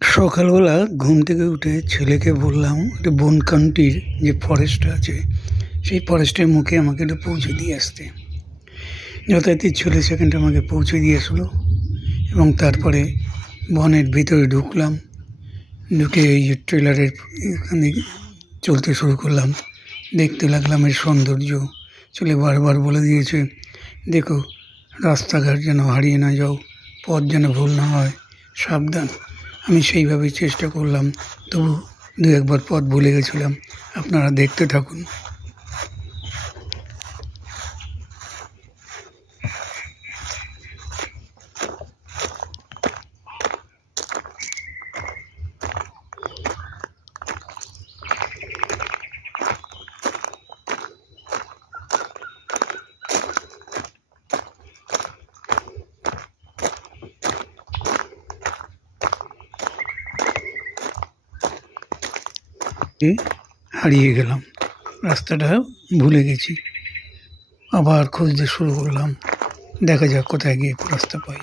সকালবেলা ঘুম থেকে উঠে ছেলেকে বললাম একটা বনকান্তির যে ফরেস্ট আছে সেই ফরেস্টের মুখে আমাকে একটু পৌঁছে দিয়ে আসতে। যথারীতি ছেলে সেখানটা আমাকে পৌঁছে দিয়ে আসলো এবং তারপরে বনের ভিতরে ঢুকলাম। ঢুকে এই যে ট্রেলারের এখানে চলতে শুরু করলাম। দেখতে লাগলাম এর সৌন্দর্য। ছেলে বারবার বলে দিয়েছে, দেখো রাস্তাঘাট যেন হারিয়ে না যাও, পথ যেন ভুল না হয়, সাবধান। আমি সেইভাবেই চেষ্টা করলাম, তবু দু একবার পথ ভুলে গেছিলাম। আপনারা দেখতে থাকুন। হারিয়ে গেলাম, রাস্তাটা ভুলে গেছি। আবার খুঁজতে শুরু করলাম, দেখা যাক কোথায় গিয়ে রাস্তা পাই।